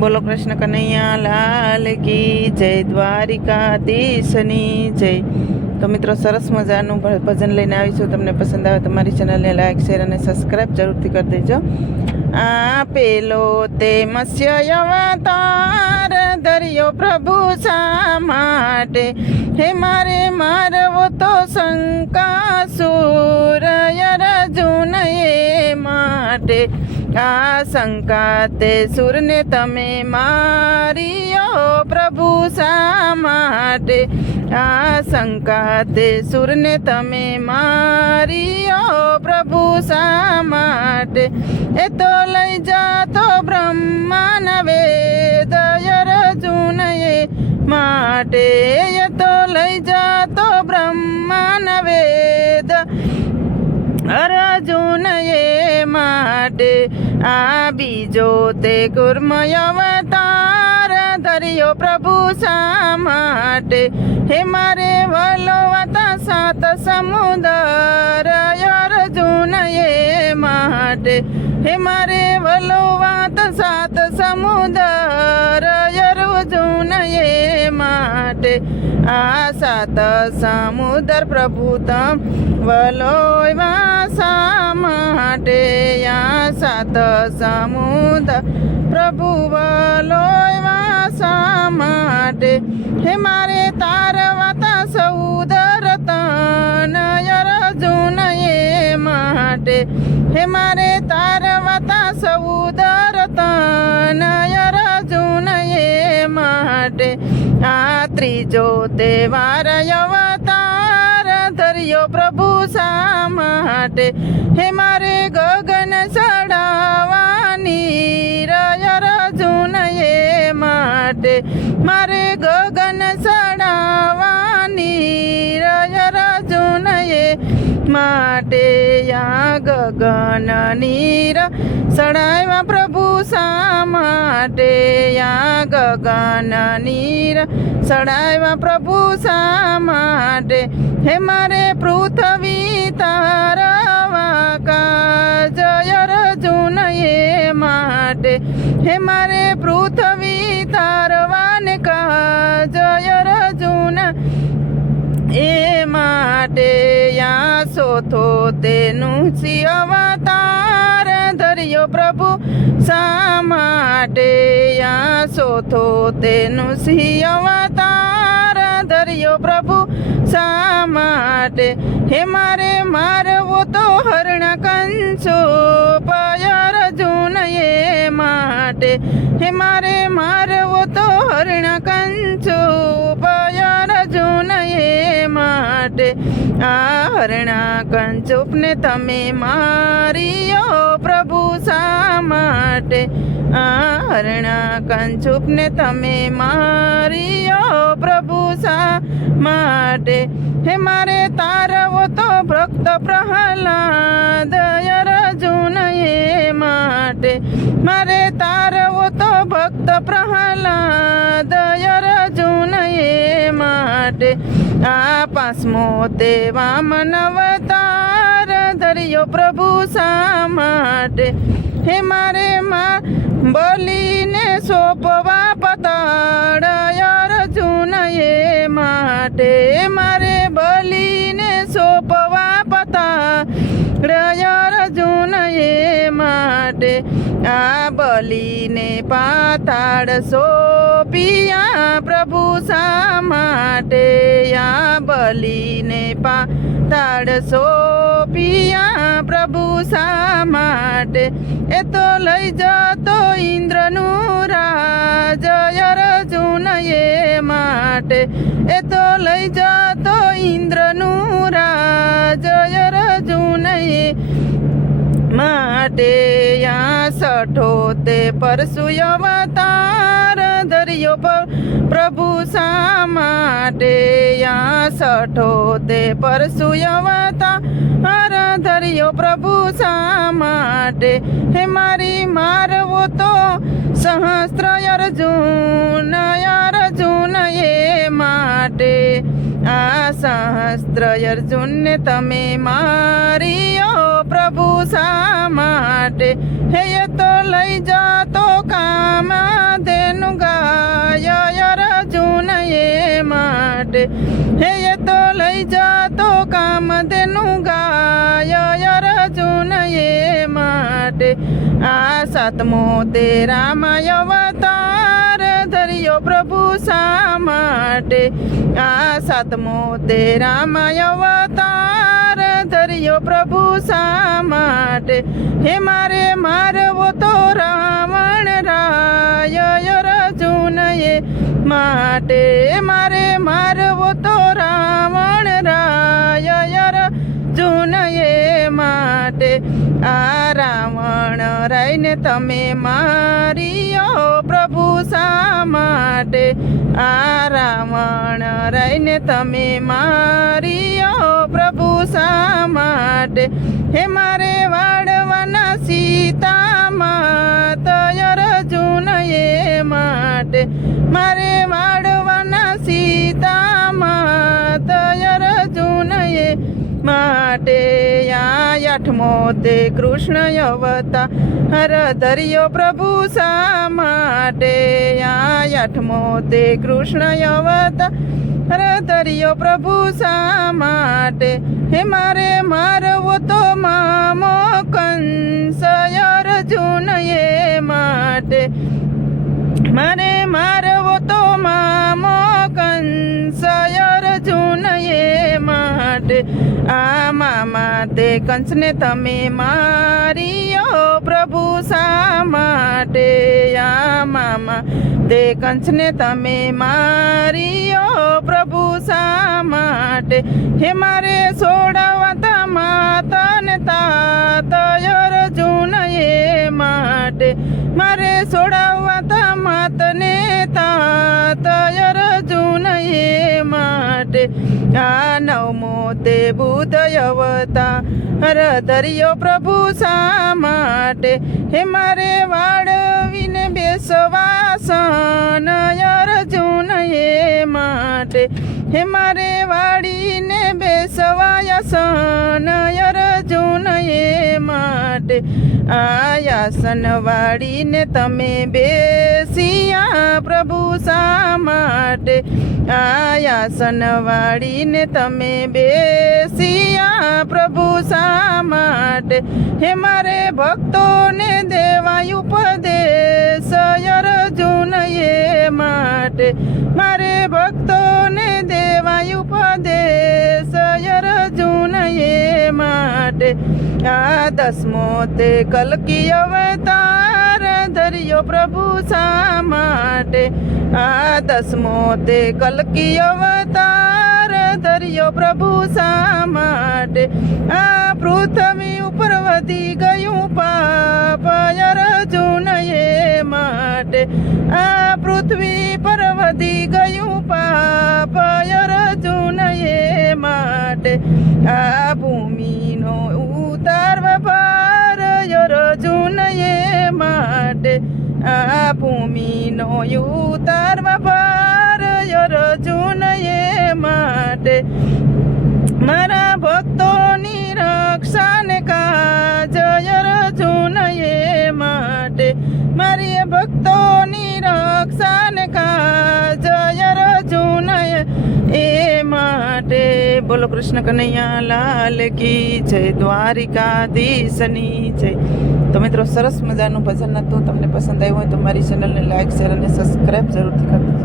બોલો કૃષ્ણ કનૈયા, લાલ કી જય દ્વારિકાધીશની જય. તો મિત્રો સરસ મજાનું ભજન લઈને આવીશું. તમને પસંદ આવે તમારી મારી ચેનલને લાઈક, શેર અને સબસ્ક્રાઈબ જરૂરથી કરી દેજો. આ પેલો તે મત્સ્ય અવતાર ધર્યો પ્રભુ શા માટે? હે મારે મારવો તો શંકાસુર અર્જુન એ માટે. આ શંકા તે સુરને તમે મારિયો પ્રભુ શા માટે? આ શંકા તે સુરને તમે મારિયો પ્રભુ શા માટે? એ તો લઈ જાતો બ્રહ્માન વેદ રજુનયે માટે. એ તો લઈ જાતો બ્રહ્માન વેદ અર્જુન માટે. આ બીજો તે કુર્મય અવતાર ધર્યો પ્રભુ શા માટે? હે મારે વલોવાતા સાત સમુદર અર્જુન એ માટે. હે મારે વલોવાત સાત સમુદર અર્જુન એ માટે. આ સાત સમુદર પ્રભુ તમ વલોવા સાત સમુદર પ્રભુ વલોવા શા માટે? હે મારે તારવાતા સૌદર તન અર્જુન એ માટે. હે મારે તારવાતા સૌદર તન અર્જુન એ માટે. આ ત્રીજો તહેવાર અવતાર ધર્યો પ્રભુ શા માટે? હે મારે ગગન ચડાવવાની રજૂન એ માટે. મારે યા ગગન નીર. સડાવ્યા પ્રભુ શા માટે યા ગગન નીર? સડાવ્યા પ્રભુ શા માટે? હે મારે પૃથ્વી તારવા કાજ અર્જુન એ માટે. હે મારે પૃથ્વી તારવાને કાજ સોથો તેનું સી અવતાર ધર્યો પ્રભુ શા માટે ચોથો તેનું સિંહ અવતાર ધર્યો પ્રભુ શા માટે? હે મારે મારવો તો હરણ કંચો પયર એ માટે. હે મારે મારવો તો હરણ કંચો પયર અર્જુન એ માટે. આ હરણા કંચુપને તમે મારીઓ પ્રભુ શા માટે? આ હરણા કંચુપને તમે મારીઓ પ્રભુ શા માટે? હે મારે તારવો તો ભક્ત પ્રહલાદ અર્જુન એ માટે. મારે તારવો તો ભક્ત પ્રહલાદ અર્જુન એ માટે આ પાસમો તે મનવતાર ધર્યો પ્રભુ શા માટે? હે મારે માં, બલીને સોંપવા પતાડ અર્જુન એ માટે મારે સોંપવા પતાડ જૂન એ માટે આ બલીને પાતાળ સોપિયા પ્રભુ શા માટે? આ બલીને પાતાળ સોપિયા પ્રભુ શા માટે? એ તો લઈ જતો ઇન્દ્રનું રાજ અર્જુન એ માટે. એ તો લઈ જતો ઇન્દ્રનું માટે યા સઠો તે પરસુ અવતાર ધર્યો પ્રભુ શા માટે? યા સઠો તે પરસુ અવતાર ધર્યો પ્રભુ શા માટે? હે મારી મારવો તો સહસ્ત્ર અર્જુન અર્જુન એ માટે આ શાસ્ત્ર અર્જુનને તમે મારીઓ પ્રભુ શા માટે? હે તો લઈ જાતો કામ, તેનું ગાય અર્જુન એ માટે. હે તો લઈ જાતો કામ, તેનું ગાય અર્જુન એ માટે. આ તે તેરામાં અવતાર ધર્યો પ્રભુ શા માટે? આ સાતમો તે રામાય અવતાર ધર્યો પ્રભુ શા માટે? હે મારે મારવો તો રાવણ રાય અર્જુન એ માટે મારે મારવો તો રાવણ રાય એ માટે. આ રાવણ રાયને તમે મારી શા માટે? આ રાવણ રહીને તમે મારી પ્રભુ શા માટે? હે મારે વાળવાના સીતા માતા અર્જુન એ માટે. મારે તે કૃષ્ણ અવતા હર ધર્યો પ્રભુ શા માટે? આઠમો તે કૃષ્ણ અવતા હર ધર્યો પ્રભુ શા માટે? હે મારે મારવો તો મામો કંસ અર્જુન એ માટે. મારે મારવો તો મામો કંસ એ માટે આ મામા તે કંસને તમે મારીઓ પ્રભુ શા માટે? આ મામા તે કંસને તમે મારીઓ પ્રભુ શા માટે? હે મારે સોડાવા તા માતા ને તાત અર્જુન એ માટે. મારે સોડાવવા તા માતને તાત અર્જુન એ માટે આ નવમો તે બુધ હર ધર્યો પ્રભુ શા માટે? હે મારે વાળવીને બેસવાસન અર્જુન હે માટે. હે મારે વાળીને બેસવાયાસન અર્જુન હે માટે. આયાસન વાળીને તમે બેસિયા પ્રભુ શા માટે? આયાસન વાળીને તમે બેસિયા પ્રભુ શા માટે? હે મારે ભક્તોને દેવાય ઉપદેશ અર્જુન એ માટે. મારે ભક્તોને દેવાય ઉપદેશ અર્જુન એ માટે. આ દસમો તે કલકી અવતાર ધર્યો પ્રભુ શા માટે? આ દસમો તે કલકી અવતાર ધર્યો પ્રભુ શા માટે? આ પૃથ્વી ઉપર વધી ગયું પાપ, અર્જુન એ માટે. આ પૃથ્વી પર વધી ગયું પાપ, અર્જુન એ માટે. આ ભૂમિનો ઉતારવા ભાર અર્જુન એ માટે આ ભૂમિનો ઉતારવા ભાર અર્જુન એ માટે મારા ભક્તોની રક્ષાને કાજ અર્જુન એ માટે મારી ભક્તોની માટે બોલો કૃષ્ણ કનૈયા લાલ કી જય દ્વારિકાધીશની જય. તો મિત્રો સરસ મજાનું ભજન હતું. તમને પસંદ આવ્યું હોય તો મારી ચેનલને લાઈક શેર અને સબસ્ક્રાઈબ જરૂરથી કરજો